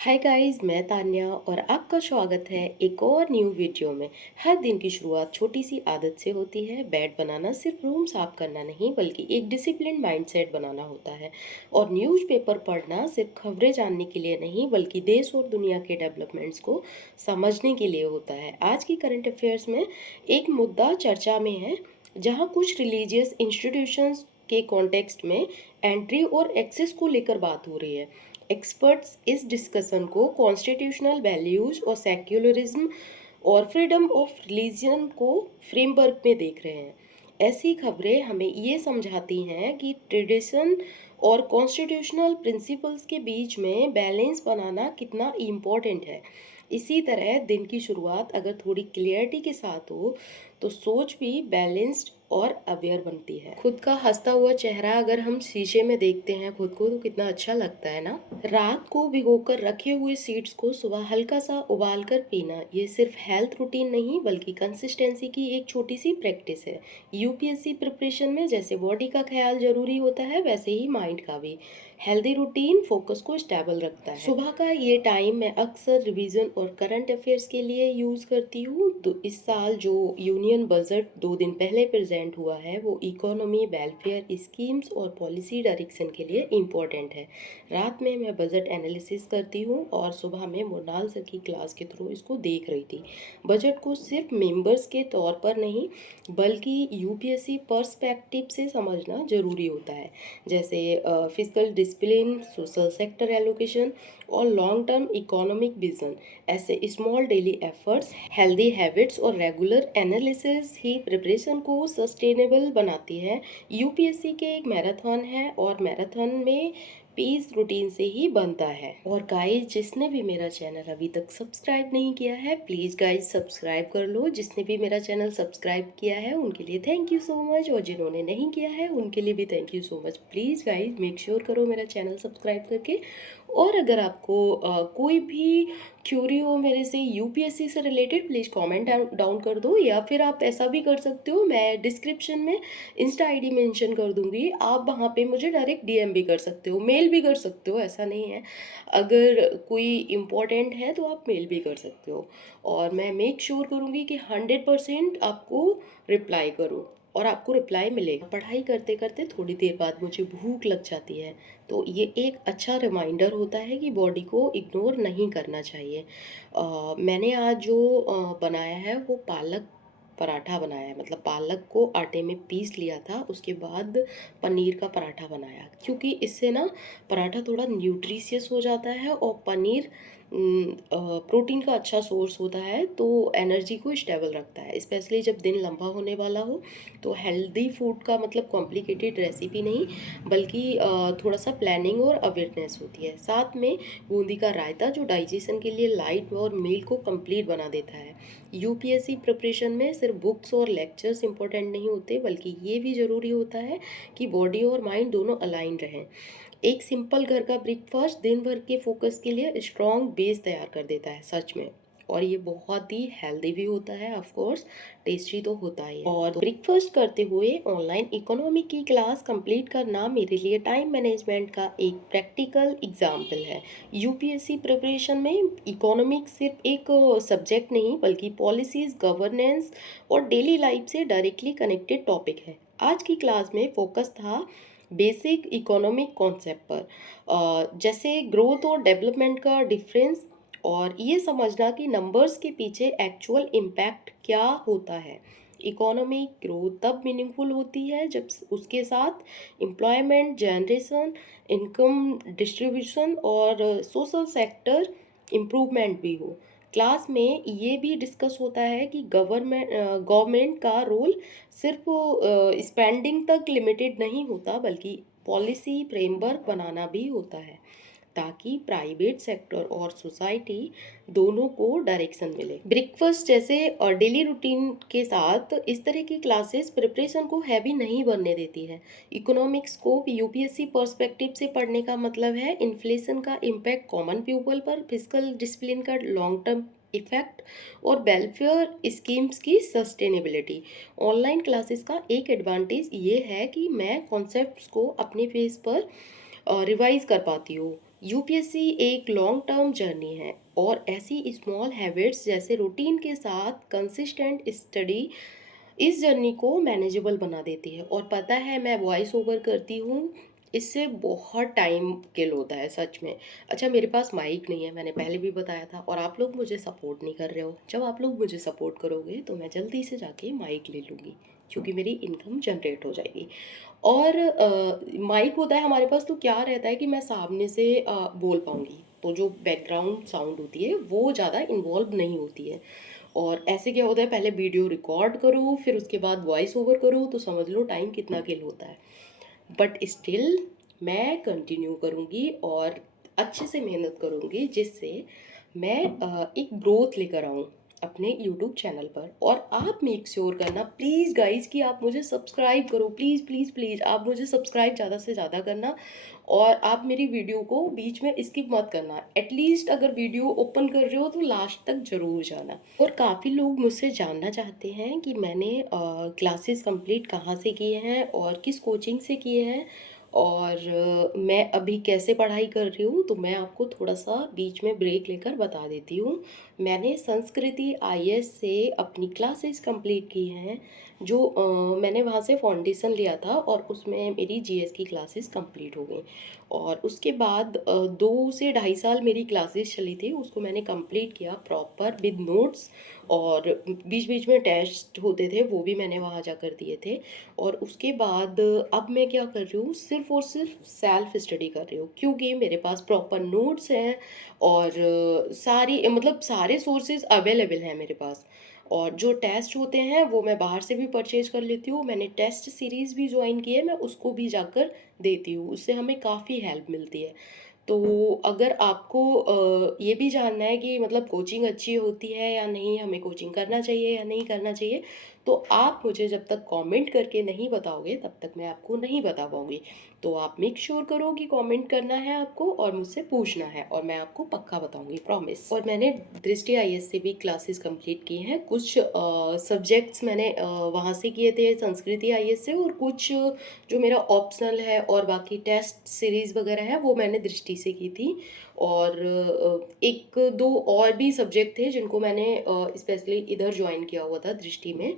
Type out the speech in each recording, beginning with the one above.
Hi guys, मैं तान्या और आपका स्वागत है एक और न्यू वीडियो में। हर दिन की शुरुआत छोटी सी आदत से होती है। बेड बनाना सिर्फ रूम साफ करना नहीं बल्कि एक डिसिप्लिन माइंडसेट बनाना होता है। और न्यूज़पेपर पढ़ना सिर्फ खबरें जानने के लिए नहीं बल्कि देश और दुनिया के डेवलपमेंट्स को समझने के लिए होता है। आज की करंट अफेयर्स में एक मुद्दा चर्चा में है, जहाँ कुछ रिलीजियस इंस्टीट्यूशंस के कॉन्टेक्स्ट में एंट्री और एक्सेस को लेकर बात हो रही है। एक्सपर्ट्स इस डिस्कशन को कॉन्स्टिट्यूशनल वैल्यूज और सेक्युलरिज्म और फ्रीडम ऑफ रिलीजन को फ्रेमवर्क में देख रहे हैं। ऐसी खबरें हमें ये समझाती हैं कि ट्रेडिशन और कॉन्स्टिट्यूशनल प्रिंसिपल्स के बीच में बैलेंस बनाना कितना इम्पोर्टेंट है। इसी तरह दिन की शुरुआत अगर थोड़ी क्लियरिटी के साथ हो तो सोच भी बैलेंस्ड और अवेयर बनती है। खुद का हंसता हुआ चेहरा अगर हम शीशे में देखते हैं खुद को तो कितना अच्छा लगता है ना। रात को भिगोकर रखे हुए सीड्स को सुबह हल्का सा उबाल कर पीना, ये सिर्फ हेल्थ रूटीन नहीं बल्कि कंसिस्टेंसी की एक छोटी सी प्रैक्टिस है। यूपीएससी प्रिपरेशन में जैसे बॉडी का ख्याल जरूरी होता है वैसे ही माइंड का भी। हेल्दी रूटीन फोकस को स्टेबल रखता है। सुबह का ये टाइम मैं अक्सर रिवीजन और करंट अफेयर्स के लिए यूज़ करती हूँ। तो इस साल जो यूनियन बजट 2 दिन पहले प्रेजेंट हुआ है वो इकोनॉमी, वेलफेयर स्कीम्स और पॉलिसी डायरेक्शन के लिए इम्पोर्टेंट है। रात में मैं बजट एनालिसिस करती हूँ और सुबह में मोनाल सर की क्लास के थ्रू इसको देख रही थी। बजट को सिर्फ मेंबर्स के तौर पर नहीं बल्कि यूपीएससी पर्सपेक्टिव से समझना जरूरी होता है, जैसे physical discipline, social sector allocation और लॉन्ग टर्म इकोनॉमिक विजन। ऐसे small daily efforts, healthy habits और रेगुलर एनालिसिस ही प्रिपरेशन को सस्टेनेबल बनाती है। यूपीएससी के एक मैराथन है और मैराथन में पीस रूटीन से ही बनता है। और गाइस, जिसने भी मेरा चैनल अभी तक सब्सक्राइब नहीं किया है प्लीज़ गाइस सब्सक्राइब कर लो। जिसने भी मेरा चैनल सब्सक्राइब किया है उनके लिए थैंक यू सो मच, और जिन्होंने नहीं किया है उनके लिए भी thank you so much. Please guys make sure करो मेरा चैनल सब्सक्राइब करके। और अगर आपको कोई भी क्यूरी हो मेरे से यूपीएससी से रिलेटेड प्लीज़ कमेंट डाउन कर दो, या फिर आप ऐसा भी कर सकते हो, मैं डिस्क्रिप्शन में इंस्टा आईडी मेंशन कर दूंगी, आप वहाँ पे मुझे डायरेक्ट डीएम भी कर सकते हो, मेल भी कर सकते हो, ऐसा नहीं है। अगर कोई इम्पोर्टेंट है तो आप मेल भी कर सकते हो और मैं मेक श्योर करूँगी कि 100% आपको रिप्लाई करूँ और आपको रिप्लाई मिलेगा। पढ़ाई करते करते थोड़ी देर बाद मुझे भूख लग जाती है, तो ये एक अच्छा रिमाइंडर होता है कि बॉडी को इग्नोर नहीं करना चाहिए। मैंने आज जो बनाया है वो पालक पराठा बनाया है, मतलब पालक को आटे में पीस लिया था, उसके बाद पनीर का पराठा बनाया, क्योंकि इससे ना पराठा थोड़ा न्यूट्रिशियस हो जाता है और पनीर प्रोटीन का अच्छा सोर्स होता है, तो एनर्जी को स्टेबल रखता है, स्पेशली जब दिन लंबा होने वाला हो। तो हेल्दी फूड का मतलब कॉम्प्लिकेटेड रेसिपी नहीं बल्कि थोड़ा सा प्लानिंग और अवेयरनेस होती है। साथ में बूंदी का रायता जो डाइजेशन के लिए लाइट और मील को कंप्लीट बना देता है। यूपीएससी प्रिपरेशन में सिर्फ बुक्स और लेक्चर्स इंपॉर्टेंट नहीं होते बल्कि ये भी ज़रूरी होता है कि बॉडी और माइंड दोनों अलाइन रहें। एक सिंपल घर का ब्रेकफास्ट दिन भर के फोकस के लिए स्ट्रॉन्ग बेस तैयार कर देता है सच में। और ये बहुत ही हेल्दी भी होता है, ऑफ कोर्स टेस्टी तो होता ही है। और ब्रेकफास्ट करते हुए ऑनलाइन इकोनॉमी की क्लास कंप्लीट करना मेरे लिए टाइम मैनेजमेंट का एक प्रैक्टिकल एग्जाम्पल है। यूपीएससी प्रिपरेशन में इकोनॉमिक्स सिर्फ एक सब्जेक्ट नहीं बल्कि पॉलिसीज, गवर्नेंस और डेली लाइफ से डायरेक्टली कनेक्टेड टॉपिक है। आज की क्लास में फोकस था बेसिक इकोनॉमिक कॉन्सेप्ट पर, जैसे ग्रोथ और डेवलपमेंट का डिफरेंस, और ये समझना कि नंबर्स के पीछे एक्चुअल इम्पैक्ट क्या होता है। इकोनॉमिक ग्रोथ तब मीनिंगफुल होती है जब उसके साथ एम्प्लॉयमेंट जनरेशन, इनकम डिस्ट्रीब्यूशन और सोशल सेक्टर इम्प्रूवमेंट भी हो। क्लास में ये भी डिस्कस होता है कि गवर्नमेंट का रोल सिर्फ स्पेंडिंग तक लिमिटेड नहीं होता बल्कि पॉलिसी फ्रेमवर्क बनाना भी होता है, ताकि प्राइवेट सेक्टर और सोसाइटी दोनों को डायरेक्शन मिले। ब्रेकफास्ट जैसे और डेली रूटीन के साथ इस तरह की क्लासेस प्रिपरेशन को हैवी नहीं बनने देती है। इकोनॉमिक्स को यूपीएससी पर्सपेक्टिव से पढ़ने का मतलब है इन्फ्लेशन का इम्पैक्ट कॉमन पीपल पर, फिजिकल डिसिप्लिन का लॉन्ग टर्म इफेक्ट और वेलफेयर स्कीम्स की सस्टेनेबिलिटी। ऑनलाइन क्लासेस का एक एडवांटेज ये है कि मैं कॉन्सेप्ट्स को अपने फेस पर रिवाइज कर पाती हूँ, यूपीएससी एक लॉन्ग टर्म जर्नी है और ऐसी स्मॉल हैबिट्स जैसे रूटीन के साथ कंसिस्टेंट स्टडी इस जर्नी को मैनेजेबल बना देती है। और पता है, मैं वॉइस ओवर करती हूँ, इससे बहुत टाइम किल होता है सच में। अच्छा, मेरे पास माइक नहीं है, मैंने पहले भी बताया था, और आप लोग मुझे सपोर्ट नहीं कर रहे हो। जब आप लोग मुझे सपोर्ट करोगे तो मैं जल्दी से जाके माइक ले लूँगी, क्योंकि मेरी इनकम जनरेट हो जाएगी। और माइक होता है हमारे पास तो क्या रहता है कि मैं सामने से बोल पाऊँगी, तो जो बैकग्राउंड साउंड होती है वो ज़्यादा इन्वॉल्व नहीं होती है। और ऐसे क्या होता है, पहले वीडियो रिकॉर्ड करो, फिर उसके बाद वॉइस ओवर करो, तो समझ लो टाइम कितना किल होता है। बट स्टिल मैं कंटिन्यू करूँगी और अच्छे से मेहनत करूँगी, जिससे मैं एक ग्रोथ लेकर आऊँ अपने यूट्यूब चैनल पर। और आप मेक श्योर करना प्लीज़ गाइज कि आप मुझे सब्सक्राइब करो, प्लीज़ प्लीज़ प्लीज़, आप मुझे सब्सक्राइब ज़्यादा से ज़्यादा करना। और आप मेरी वीडियो को बीच में स्किप मत करना, एटलीस्ट अगर वीडियो ओपन कर रहे हो तो लास्ट तक ज़रूर जाना। और काफ़ी लोग मुझसे जानना चाहते हैं कि मैंने क्लासेस कंप्लीट कहाँ से किए हैं और किस कोचिंग से किए हैं, और मैं अभी कैसे पढ़ाई कर रही हूँ। तो मैं आपको थोड़ा सा बीच में ब्रेक लेकर बता देती हूँ। मैंने संस्कृति आईएएस से अपनी क्लासेस कंप्लीट की हैं, जो मैंने वहाँ से फाउंडेशन लिया था और उसमें मेरी जीएस की क्लासेस कंप्लीट हो गई। और उसके बाद 2 से ढाई साल मेरी क्लासेस चली थी, उसको मैंने कंप्लीट किया प्रॉपर विद नोट्स। और बीच बीच में टेस्ट होते थे, वो भी मैंने वहाँ जाकर दिए थे। और उसके बाद अब मैं क्या कर रही हूँ, सिर्फ और सिर्फ सेल्फ स्टडी कर रही हूँ, क्योंकि मेरे पास प्रॉपर नोट्स हैं और सारी मतलब सारे सोर्सेज अवेलेबल हैं मेरे पास। और जो टेस्ट होते हैं वो मैं बाहर से भी परचेज कर लेती हूँ। मैंने टेस्ट सीरीज़ भी ज्वाइन की है, मैं उसको भी जाकर देती हूँ, उससे हमें काफ़ी हेल्प मिलती है। तो अगर आपको ये भी जानना है कि मतलब कोचिंग अच्छी होती है या नहीं, हमें कोचिंग करना चाहिए या नहीं करना चाहिए, तो आप मुझे जब तक कमेंट करके नहीं बताओगे तब तक मैं आपको नहीं बता पाऊँगी। तो आप मेक श्योर करो कि कमेंट करना है आपको और मुझसे पूछना है, और मैं आपको पक्का बताऊँगी, प्रॉमिस। और मैंने दृष्टि आईएएस से भी क्लासेस कंप्लीट की हैं। कुछ सब्जेक्ट्स मैंने वहाँ से किए थे संस्कृति आईएएस से, और कुछ जो मेरा ऑप्शनल है और बाकी टेस्ट सीरीज़ वगैरह है वो मैंने दृष्टि से की थी। और एक दो और भी सब्जेक्ट थे जिनको मैंने स्पेशली इधर ज्वाइन किया हुआ था दृष्टि में।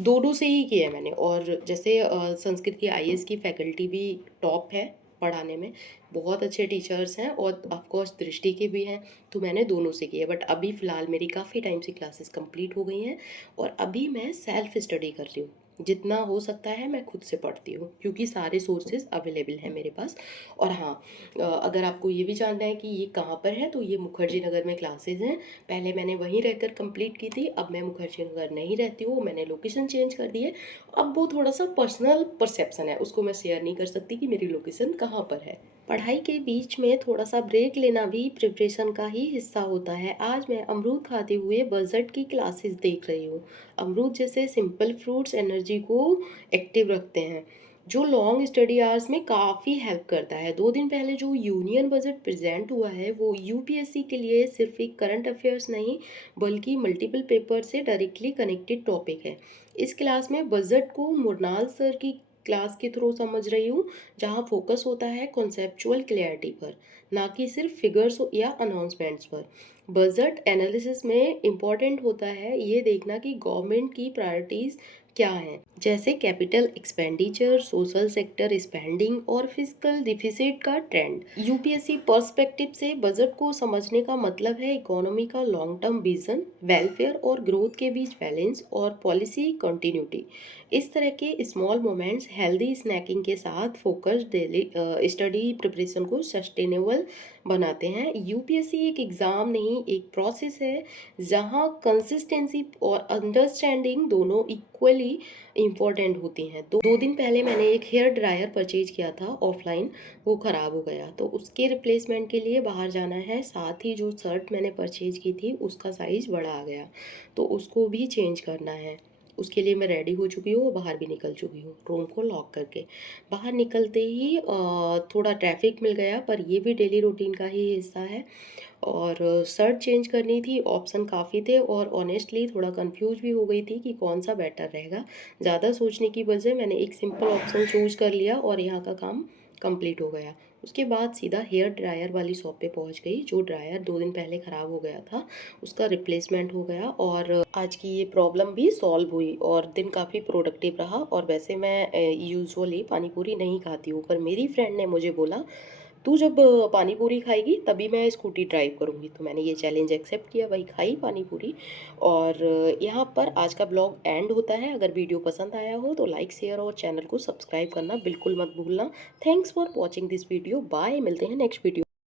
दोनों से ही किया है मैंने। और जैसे संस्कृत की आईएएस की फैकल्टी भी टॉप है पढ़ाने में, बहुत अच्छे टीचर्स हैं, और ऑफकोर्स दृष्टि के भी हैं। तो मैंने दोनों से किया, बट अभी फ़िलहाल मेरी काफ़ी टाइम से क्लासेस कंप्लीट हो गई हैं और अभी मैं सेल्फ स्टडी कर रही हूँ। जितना हो सकता है मैं खुद से पढ़ती हूँ, क्योंकि सारे सोर्सेज अवेलेबल हैं मेरे पास। और हाँ, अगर आपको ये भी जानना है कि ये कहाँ पर है, तो ये मुखर्जी नगर में क्लासेस हैं। पहले मैंने वहीं रहकर कंप्लीट की थी, अब मैं मुखर्जी नगर नहीं रहती हूँ, मैंने लोकेशन चेंज कर दी है। अब वो थोड़ा सा पर्सनल परसेप्शन है, उसको मैं शेयर नहीं कर सकती कि मेरी लोकेशन कहाँ पर है। पढ़ाई के बीच में थोड़ा सा ब्रेक लेना भी प्रिपरेशन का ही हिस्सा होता है। आज मैं अमरूद खाते हुए बजट की क्लासेस देख रही हूँ। अमरूद जैसे सिंपल फ्रूट्स एनर्जी को एक्टिव रखते हैं, जो लॉन्ग स्टडी आवर्स में काफ़ी हेल्प करता है। 2 दिन पहले जो यूनियन बजट प्रेजेंट हुआ है वो यूपीएससी के लिए सिर्फ एक करंट अफेयर्स नहीं, बल्कि मल्टीपल पेपर से डायरेक्टली कनेक्टेड टॉपिक है। इस क्लास में बजट को मुरनाल सर की क्लास के थ्रू समझ रही हूँ, जहाँ फोकस होता है कॉन्सेप्चुअल क्लैरिटी पर, ना कि सिर्फ फिगर्स या अनाउंसमेंट्स पर। बजट एनालिसिस में इम्पॉर्टेंट होता है ये देखना कि गवर्नमेंट की प्रायोरिटीज़ क्या हैं, जैसे capital expenditure, social sector spending और फिजिकल डिफिसिट का ट्रेंड। यूपीएससी पर्सपेक्टिव से बजट को समझने का मतलब है इकोनॉमी का लॉन्ग टर्म विजन, वेलफेयर और ग्रोथ के बीच बैलेंस और पॉलिसी कंटिन्यूटी। इस तरह के स्मॉल मोमेंट्स हेल्दी स्नैकिंग के साथ फोकस्ड डेली स्टडी प्रिपरेशन को सस्टेनेबल बनाते हैं। यूपीएससी एक एग्ज़ाम नहीं, एक प्रोसेस है, जहाँ कंसिस्टेंसी और अंडरस्टैंडिंग दोनों इक्वली इम्पॉर्टेंट होती हैं। 2 दिन पहले मैंने एक हेयर ड्रायर परचेज किया था ऑफलाइन, वो ख़राब हो गया, तो उसके रिप्लेसमेंट के लिए बाहर जाना है। साथ ही जो शर्ट मैंने परचेज की थी उसका साइज़ बड़ा आ गया, तो उसको भी चेंज करना है। उसके लिए मैं रेडी हो चुकी हूँ और बाहर भी निकल चुकी हूँ रूम को लॉक करके। बाहर निकलते ही थोड़ा ट्रैफिक मिल गया, पर ये भी डेली रूटीन का ही हिस्सा है। और शर्ट चेंज करनी थी, ऑप्शन काफ़ी थे और ऑनेस्टली थोड़ा कंफ्यूज भी हो गई थी कि कौन सा बेटर रहेगा। ज़्यादा सोचने की बजाय मैंने एक सिंपल ऑप्शन चूज कर लिया और यहाँ का काम कंप्लीट हो गया। उसके बाद सीधा हेयर ड्रायर वाली शॉप पे पहुंच गई। जो ड्रायर 2 दिन पहले ख़राब हो गया था, उसका रिप्लेसमेंट हो गया और आज की ये प्रॉब्लम भी सॉल्व हुई और दिन काफ़ी प्रोडक्टिव रहा। और वैसे मैं यूजुअली पानी पूरी नहीं खाती हूँ, पर मेरी फ्रेंड ने मुझे बोला तू जब पानी पूरी खाएगी तभी मैं स्कूटी ड्राइव करूँगी। तो मैंने ये चैलेंज एक्सेप्ट किया, वही खाई पानी पूरी। और यहाँ पर आज का ब्लॉग एंड होता है। अगर वीडियो पसंद आया हो तो लाइक शेयर और चैनल को सब्सक्राइब करना बिल्कुल मत भूलना। Thanks for watching this video. Bye, मिलते हैं नेक्स्ट वीडियो।